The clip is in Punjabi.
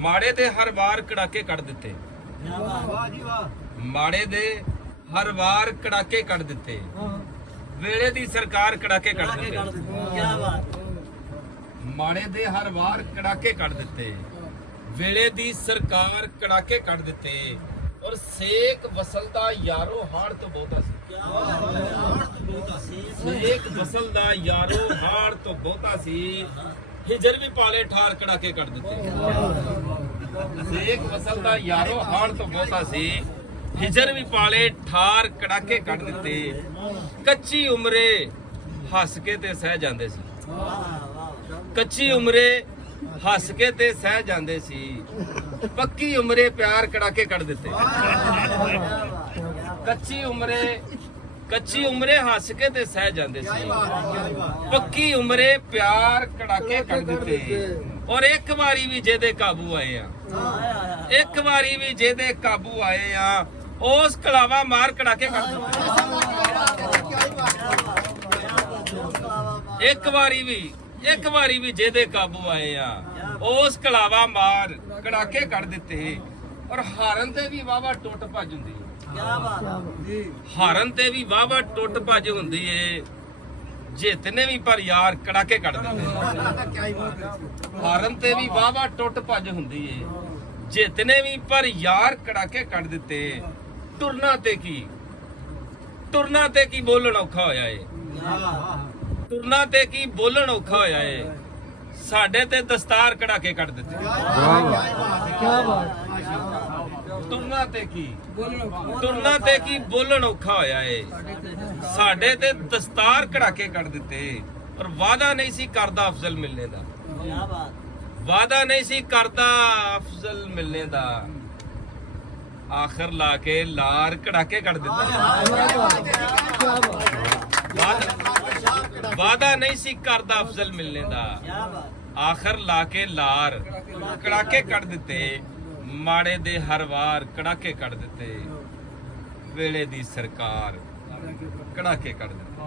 ਮਾੜੇ ਦੇ ਹਰ ਵਾਰ ਕੜਾਕੇ ਕੱਢ ਦਿੱਤੇ। ਵਾਹ ਜੀ ਵਾਹ। ਮਾੜੇ ਦੇ ਹਰ ਵਾਰ ਕੜਾਕੇ ਕੱਢ ਦਿੱਤੇ। ਵੇਲੇ ਦੀ ਸਰਕਾਰ ਕੜਾਕੇ ਕੱਢ ਦਿੱਤੇ। ਕੀ ਬਾਤ। ਮਾੜੇ ਦੇ ਹਰ ਵਾਰ ਕੜਾਕੇ ਕੱਢ ਦਿੱਤੇ। ਵੇਲੇ ਦੀ ਸਰਕਾਰ ਕੜਾਕੇ ਕੱਢ ਦਿੱਤੇ। ਔਰ ਸੇਕ ਵਸਲ ਦਾ ਯਾਰੋ ਹਾੜ ਤੋਂ ਬਹੁਤਾ ਸੀ। ਸੇਕ ਵਸਲ ਦਾ ਯਾਰੋ ਹਾੜ ਤੋਂ ਬਹੁਤਾ ਸੀ। ਹਿਜਰ ਵੀ ਪਾਲੇ ਠਾਰ ਕੜਾਕੇ ਕੱਢ ਦਿੱਤੇ। ਸੇਕ ਵਸਲ ਦਾ ਯਾਰੋ ਹਾੜ ਤੋਂ ਬਹੁਤਾ ਸੀ। ਹਿਜਰ ਵੀ ਪਾਲੇ ਠਾਰ ਕੜਾਕੇ ਕੱਢ ਦਿੱਤੇ। ਕੱਚੀ ਉਮਰੇ ਹੱਸ ਕੇ ਤੇ ਸਹਿ ਜਾਂਦੇ ਸੀ। ਕੱਚੀ ਉਮਰੇ ਹੱਸ ਕੇ ਤੇ ਸਹਿ ਜਾਂਦੇ ਸੀ। ਪੱਕੀ ਉਮਰੇ ਪਿਆਰ ਕੜਾਕੇ ਕੱਢ ਦਿੱਤੇ। ਕੱਚੀ ਉਮਰੇ ਹੱਸ ਕੇ ਤੇ ਸਹਿ ਜਾਂਦੇ ਸੀ। ਪੱਕੀ ਉਮਰੇ ਪਿਆਰ ਕੜਾਕੇ ਕੱਢ ਦਿੱਤੇ। ਔਰ ਇੱਕ ਵਾਰੀ ਵੀ ਜਿਹਦੇ ਕਾਬੂ ਆਏ ਆ, ਇੱਕ ਵਾਰੀ ਵੀ ਜਿਹਦੇ ਕਾਬੂ ਆਏ ਆ, ਉਸ ਕਲਾਵਾ ਮਾਰ ਕੜਾਕੇ ਕੱਢ ਦਿੱਤੇ। ਇੱਕ ਵਾਰੀ ਵੀ ਜਿਹਦੇ ਕਾਬੂ ਆਏ ਆ, ਉਸ ਕਲਾਵਾ ਮਾਰ ਕੜਾਕੇ ਕੱਢ ਦਿੱਤੇ। ਔਰ ਹਾਰਨ ਤੇ ਵੀ ਵਾਵਾ ਟੁੱਟ ਭੱਜ ਹੁੰਦੀ ਹੈ। ਹਾਰਨ ਤੇ ਵੀ ਵਾਵਾ ਟੁੱਟ ਭੱਜ ਹੁੰਦੀ ਏ। ਜਿੱਤਨੇ ਵੀ ਪਰ ਯਾਰ ਕੜਾਕੇ ਕੱਢ ਦਿੰਦੇ। ਹਾਰਨ ਤੇ ਵੀ ਵਾਵਾ ਟੁੱਟ ਭੱਜ ਹੁੰਦੀ ਏ। ਜਿੱਤਨੇ ਵੀ ਪਰ ਯਾਰ ਕੜਾਕੇ ਕੱਢ ਦਿੱਤੇ। ਤੁਰਨਾ ਤੇ ਕੀ ਬੋਲਣ ਔਖਾ ਹੋਇਆ ਏ। ਤੁਰਨਾ ਤੇ ਕੀ ਬੋਲਣ ਔਖਾ ਹੋਇਆ ਏ। ਸਾਡੇ ਤੇ ਦਸਤਾਰ ਕੜਾਕੇ ਕੱਢ ਦਿੱਤੇ। ਤੁਰਨਾ ਤੇ ਕੀ ਬੋਲਣ ਔਖਾ ਹੋਇਆ ਏ। ਸਾਡੇ ਤੇ ਦਸਤਾਰ ਕੜਾਕੇ ਕੱਢ ਦਿੱਤੇ। ਪਰ ਵਾਦਾ ਨਹੀਂ ਸੀ ਕਰਦਾ ਅਫਜ਼ਲ ਮਿਲਣੇ ਦਾ। ਵਾਦਾ ਨਹੀਂ ਸੀ ਕਰਦਾ ਅਫਜ਼ਲ ਮਿਲਣੇ ਦਾ। ਆਖਰ ਲਾ ਕੇ ਲਾਰ ਕੜਾਕੇ ਕੱਢ ਦਿੱਤੇ। ਵਾਦਾ ਨਹੀਂ ਸੀ ਕਰਦਾ ਅਫਜ਼ਲ ਮਿਲਣੇ ਦਾ। ਆਖਰ ਲਾ ਕੇ ਲਾਰ ਕੜਾਕੇ ਕੱਢ ਦਿੱਤੇ। ਮਾੜੇ ਦੇ ਹਰ ਵਾਰ ਕੜਾਕੇ ਕੱਢ ਦਿੱਤੇ। ਵੇਲੇ ਦੀ ਸਰਕਾਰ ਕੜਾਕੇ ਕੱਢ ਦਿੱਤੇ।